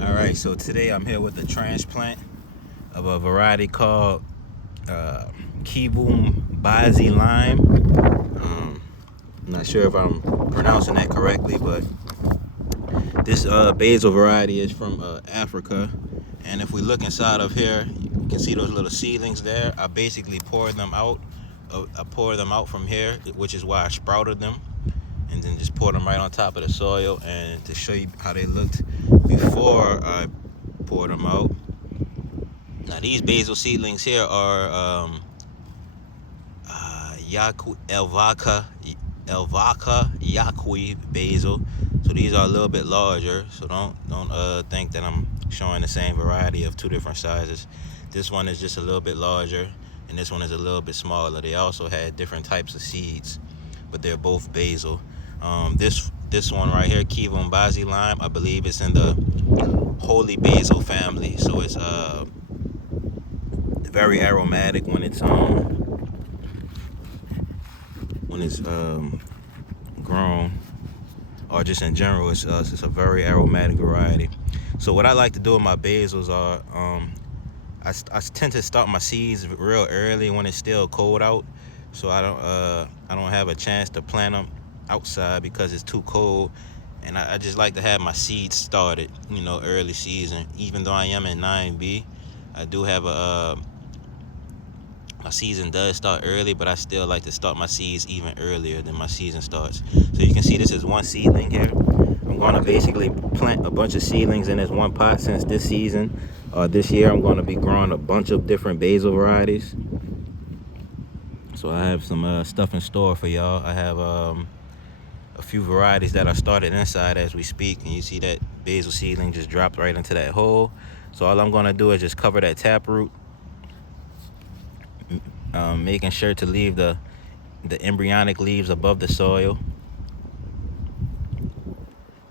Alright, so today I'm here with the transplant of a variety called Kivumbasi lime. I'm not sure if I'm pronouncing that correctly, but this basil variety is from Africa. And if we look inside of here, you can see those little seedlings there. I basically poured them out. I poured them out from here, which is why I sprouted them, and then just poured them right on top of the soil. And to show you how they looked before I poured them out. Now these basil seedlings here are Elvaca Yaqui basil. So these are a little bit larger. So don't think that I'm showing the same variety of two different sizes. This one is just a little bit larger, and this one is a little bit smaller. They also had different types of seeds, but they're both basil. This one right here, Kivumbasi lime, I believe it's in the holy basil family. So it's very aromatic when it's grown, or just in general. It's a very aromatic variety. So what I like to do with my basils are I tend to start my seeds real early when it's still cold out, so I don't have a chance to plant them outside because it's too cold. And I just like to have my seeds started, early season. Even though I am in 9B, I do have my season does start early, but I still like to start my seeds even earlier than my season starts. So you can see this is one seedling here. I'm going to basically plant a bunch of seedlings in this one pot since this season. This year I'm going to be growing a bunch of different basil varieties. So I have some stuff in store for y'all. I have a few varieties that are started inside as we speak, and you see that basil seedling just dropped right into that hole. So all I'm going to do is just cover that taproot, making sure to leave the embryonic leaves above the soil.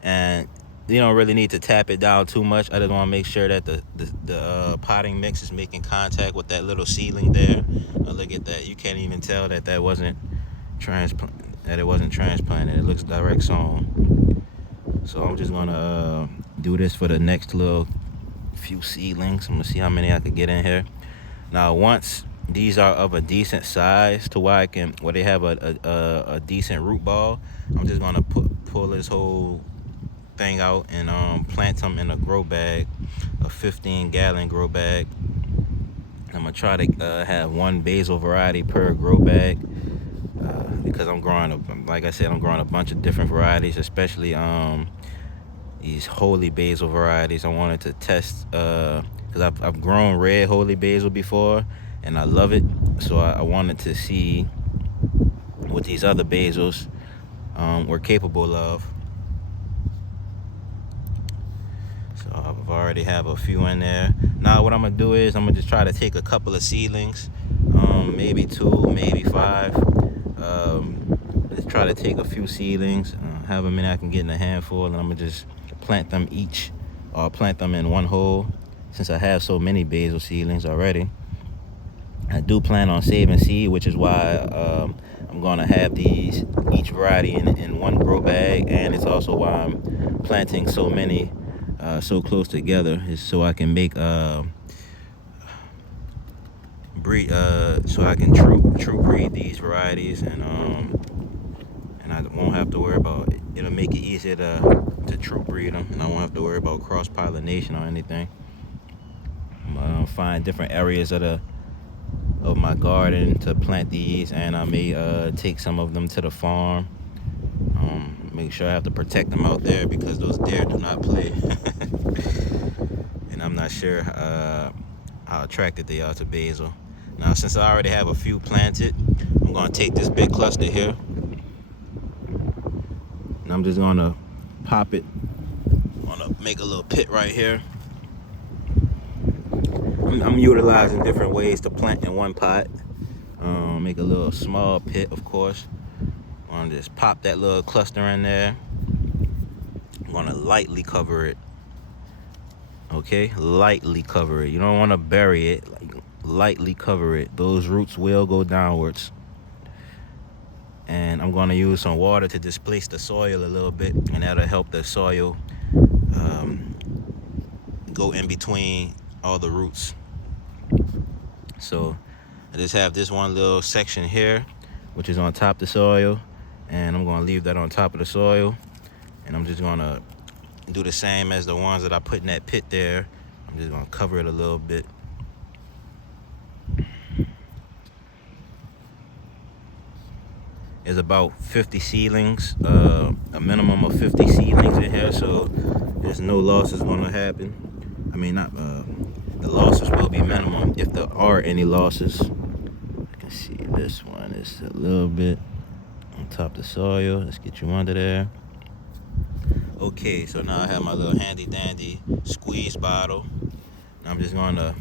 And you don't really need to tap it down too much. I just want to make sure that the potting mix is making contact with that little seedling there. Look at that. You can't even tell that it wasn't transplanted. It looks direct sown. So I'm just gonna do this for the next little few seedlings. I'm gonna see how many I could get in here. Now once these are of a decent size to where they have a decent root ball, I'm just gonna pull this whole thing out and plant them in a grow bag, a 15-gallon grow bag. I'm gonna try to have one basil variety per grow bag, because I'm growing a bunch of different varieties, especially these holy basil varieties. I wanted to test because I've grown red holy basil before and I love it, so I wanted to see what these other basils were capable of. So I've already have a few in there. Now what I'm gonna do is I'm gonna just try to take a couple of seedlings, maybe 2, maybe 5. Let's try to take a few seedlings, however many I can get in a handful, and I'm gonna just plant them each, or plant them in one hole. Since I have so many basil seedlings already, I do plan on saving seed, which is why I'm gonna have each variety in one grow bag, and it's also why I'm planting so many so close together, is so I can make breed, so I can true breed these varieties, and I won't have to worry about it. It'll make it easier to true breed them, and I won't have to worry about cross pollination or anything. I'm gonna find different areas of my garden to plant these, and I may take some of them to the farm. Make sure I have to protect them out there because those deer do not play. And I'm not sure how attracted they are to basil. Now since I already have a few planted, I'm gonna take this big cluster here, and I'm just gonna pop it. I'm gonna make a little pit right here. I'm utilizing different ways to plant in one pot. Make a little small pit, of course. I'm gonna just pop that little cluster in there. I'm gonna lightly cover it. Okay, lightly cover it. You don't want to bury it. Lightly cover it. Those roots will go downwards. And I'm going to use some water to displace the soil a little bit, and that'll help the soil go in between all the roots. So I just have this one little section here, which is on top of the soil, and I'm going to leave that on top of the soil, and I'm just going to do the same as the ones that I put in that pit there. I'm just going to cover it a little bit. There's about 50 seedlings, a minimum of 50 seedlings in here, so there's no losses going to happen. I mean, not the losses will be minimum if there are any losses. I can see this one is a little bit on top of the soil. Let's get you under there. Okay, so now I have my little handy dandy squeeze bottle. And I'm just going to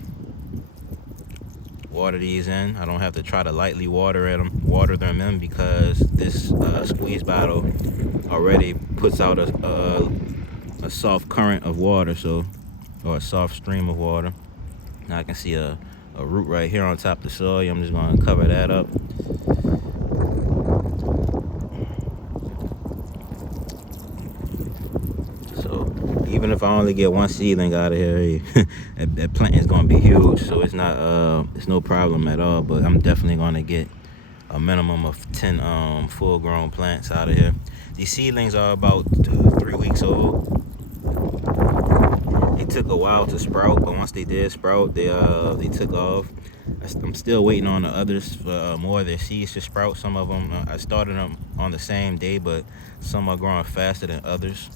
water these in. I don't have to try to lightly water them in because this squeeze bottle already puts out a soft current of water, or a soft stream of water. Now I can see a root right here on top of the soil. I'm just going to cover that up. So even if I only get one seedling out of here, that plant is going to be huge. So it's no problem at all. But I'm definitely going to get a minimum of 10 full-grown plants out of here. These seedlings are about 3 weeks old. They took a while to sprout, but once they did sprout, they took off. I'm still waiting on the others for more of their seeds to sprout. Some of them, I started them on the same day, but some are growing faster than others.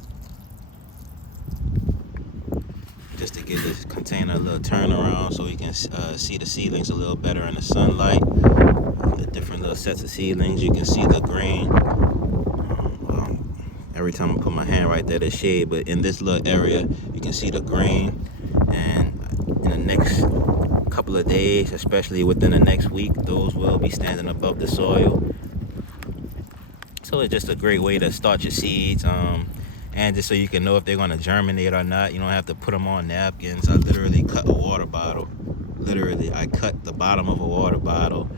Just to give this container a little turnaround so you can see the seedlings a little better in the sunlight. The different little sets of seedlings, you can see the green. Every time I put my hand right there, there's shade, but in this little area, you can see the green. And in the next couple of days, especially within the next week, those will be standing above the soil. So it's just a great way to start your seeds, and just so you can know if they're going to germinate or not. You don't have to put them on napkins. I literally cut a water bottle. I cut the bottom of a water bottle.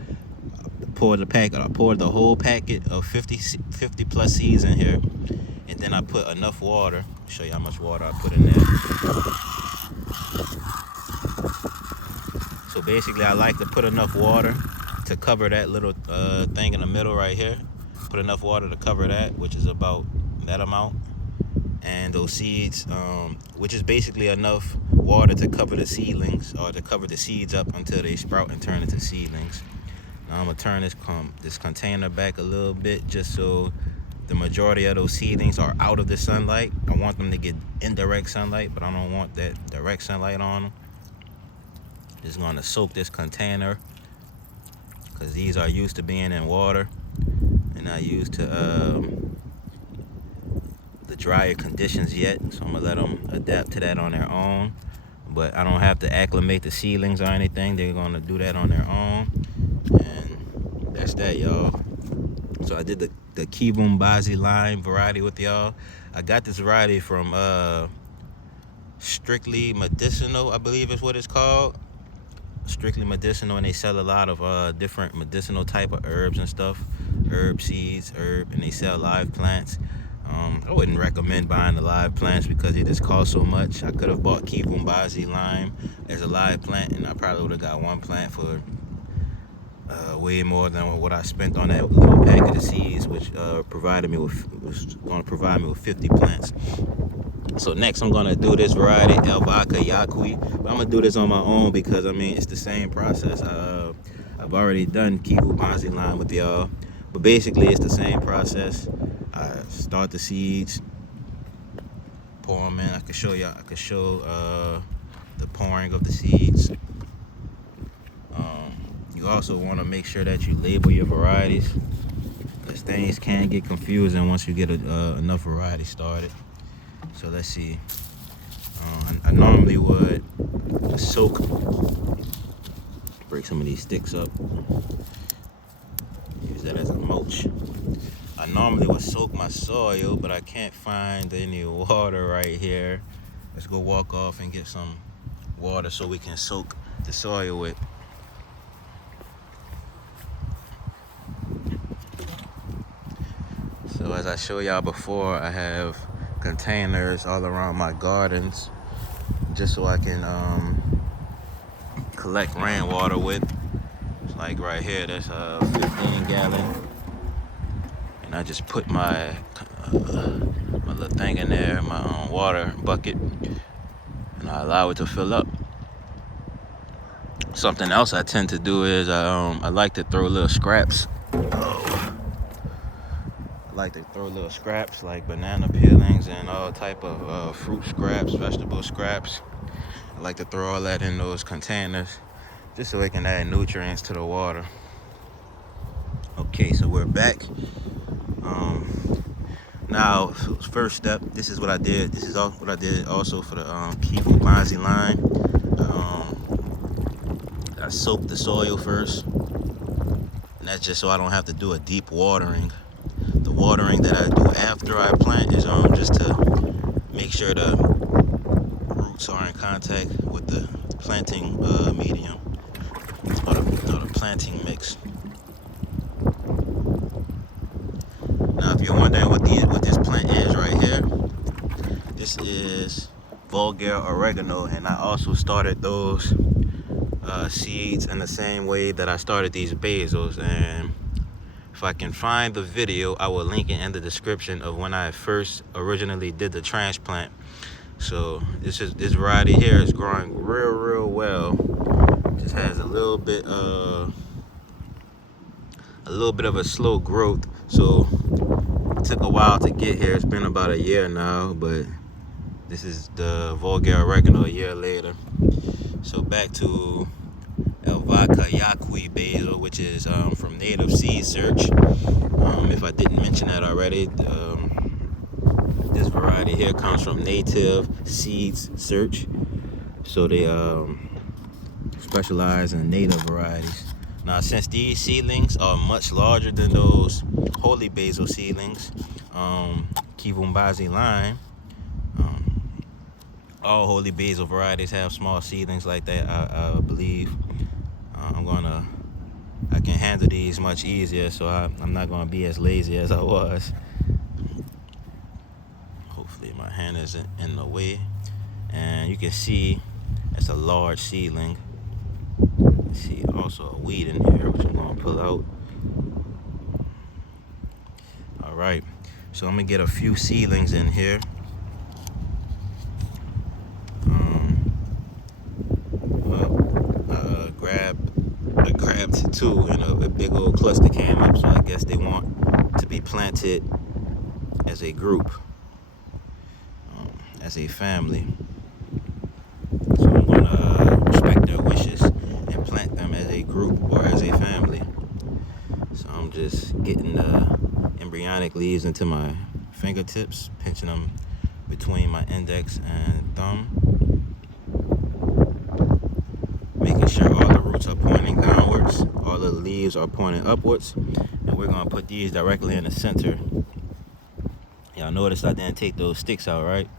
I poured the whole packet of 50 plus seeds in here, and then I put enough water. I'll show you how much water I put in there. So basically, I like to put enough water to cover that little thing in the middle right here. Put enough water to cover that, which is about that amount. And those seeds, which is basically enough water to cover the seedlings, or to cover the seeds up until they sprout and turn into seedlings. Now I'm gonna turn this container back a little bit, just so the majority of those seedlings are out of the sunlight. I want them to get indirect sunlight, but I don't want that direct sunlight on them. Just gonna soak this container because these are used to being in water and not used to the drier conditions yet. So I'm gonna let them adapt to that on their own. But I don't have to acclimate the seedlings or anything. They're gonna do that on their own. And that's that, y'all. So I did the Kivumbasi lime variety with y'all. I got this variety from Strictly Medicinal, I believe is what it's called. Strictly Medicinal, and they sell a lot of different medicinal type of herbs and stuff. Herb seeds, and they sell live plants. I wouldn't recommend buying the live plants because they just cost so much. I could have bought Kivumbasi lime as a live plant, and I probably would have got one plant for way more than what I spent on that little packet of seeds, which was going to provide me with 50 plants. So next I'm going to do this variety, Elvaka Yaqui. But I'm going to do this on my own because, I mean, it's the same process. I've already done Kivumbasi lime with y'all. But basically, it's the same process. I start the seeds, pour them in. I could show the pouring of the seeds. You also want to make sure that you label your varieties, because things can get confusing once you get enough variety started. So let's see. I normally would soak, break some of these sticks up, use that as a mulch. I normally would soak my soil, but I can't find any water right here. Let's go walk off and get some water so we can soak the soil with. So as I showed y'all before, I have containers all around my gardens just so I can collect rainwater with. It's like right here, that's a 15-gallon, and I just put my little thing in there, my water bucket, and I allow it to fill up. Something else I tend to do is I like to throw little scraps. I like to throw little scraps like banana peelings and all type of fruit scraps, vegetable scraps. I like to throw all that in those containers just so it can add nutrients to the water. Okay, so we're back. Now, first step, this is what I did. This is what I did also for the Kivumbasi line. I soaked the soil first, and that's just so I don't have to do a deep watering. The watering that I do after I plant is just to make sure the roots are in contact with the planting medium, or the planting mix. Now, if you're wondering what this plant is right here, this is vulgar oregano, and I also started those seeds in the same way that I started these basils. And if I can find the video, I will link it in the description of when I first originally did the transplant. So this variety here is growing real well. Just has a little bit of a slow growth. So it took a while to get here. It's been about a year now, but this is the vulgar oregano a year later. So back to Vakayakui basil, which is from Native Seed Search. If I didn't mention that already, this variety here comes from Native Seeds Search. So they specialize in native varieties. Now, since these seedlings are much larger than those holy basil seedlings, Kivumbasi line, all holy basil varieties have small seedlings like that, I believe. I can handle these much easier, so I'm not gonna be as lazy as I was. Hopefully my hand isn't in the way. And you can see it's a large seedling. You see also a weed in here, which I'm gonna pull out. All right, so I'm gonna get a few seedlings in here. I grabbed two, and a big old cluster came up, so I guess they want to be planted as a group, as a family. So I'm gonna respect their wishes and plant them as a group or as a family. So I'm just getting the embryonic leaves into my fingertips, pinching them between my index and thumb, making sure all the roots are pointing downwards, all the leaves are pointing upwards, and we're gonna put these directly in the center. Y'all noticed I didn't take those sticks out, right?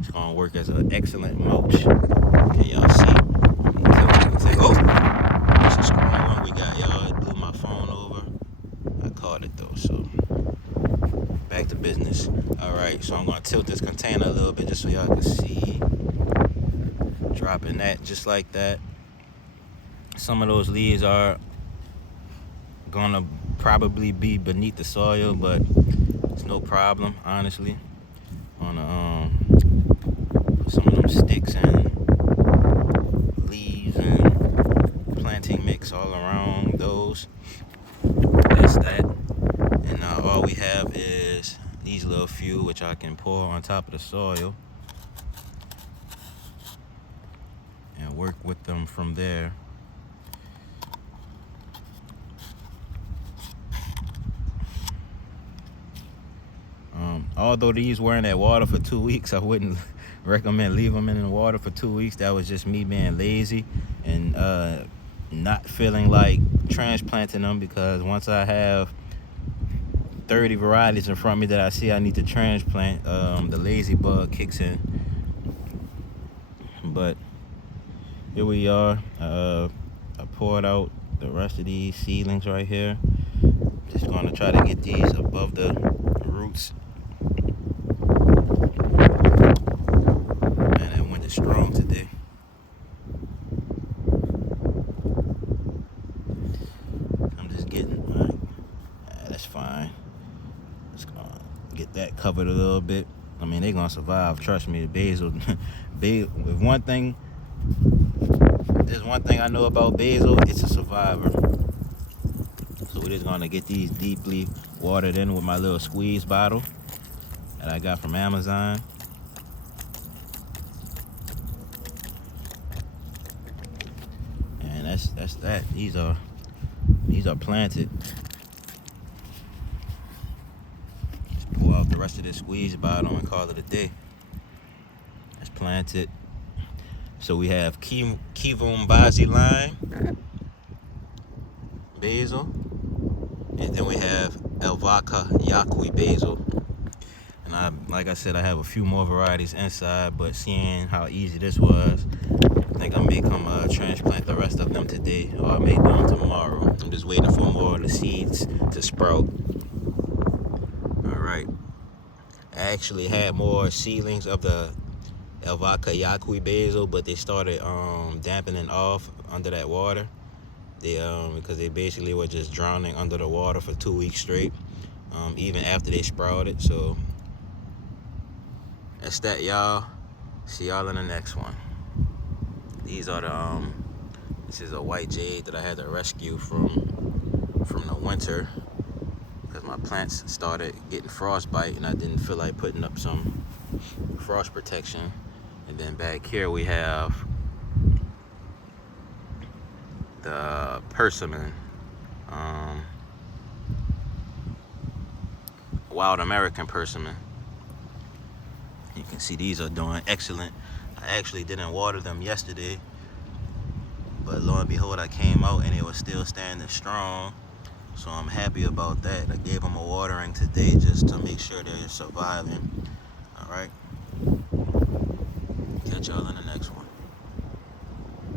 It's gonna work as an excellent mulch. Can y'all see? Oh, that's a squirrel one we got, y'all. It blew my phone over. I caught it though, so back to business. All right, so I'm gonna tilt this container a little bit just so y'all can see. Dropping that just like that. Some of those leaves are gonna probably be beneath the soil, but it's no problem, honestly. Gonna put some of them sticks and leaves and planting mix all around those. That's that. And now all we have is these little few, which I can pour on top of the soil and work with them from there. Although these were in that water for 2 weeks, I wouldn't recommend leave them in the water for 2 weeks. That was just me being lazy and not feeling like transplanting them, because once I have 30 varieties in front of me that I see I need to transplant, the lazy bug kicks in. But here we are. I poured out the rest of these seedlings right here. Just gonna try to get these above the roots. And that wind is strong today. covered a little bit. I mean, they're gonna survive. Trust me, the basil. There's one thing I know about basil. It's a survivor. So we're just gonna get these deeply watered in with my little squeeze bottle that I got from Amazon. And that's that. These are planted. Just pour out the rest of this squeeze bottle and call it a day. It's planted. So we have Kivumbasi lime, basil, and then we have Elvaka Yakui basil. And like I said, I have a few more varieties inside, but seeing how easy this was, I think I may come transplant the rest of them today, or I may do them tomorrow. I'm just waiting for more of the seeds to sprout. All right. I actually had more seedlings of the Elvaka Yakui basil, but they started dampening off under that water. Because they basically were just drowning under the water for 2 weeks straight, even after they sprouted. So that's that, y'all. See y'all in the next one. These are the this is a white jade that I had to rescue from the winter because my plants started getting frostbite and I didn't feel like putting up some frost protection. And then back here we have the persimmon, wild American persimmon. You can see these are doing excellent. I actually didn't water them yesterday, but lo and behold, I came out and it was still standing strong. So I'm happy about that. I gave them a watering today just to make sure they're surviving. All right.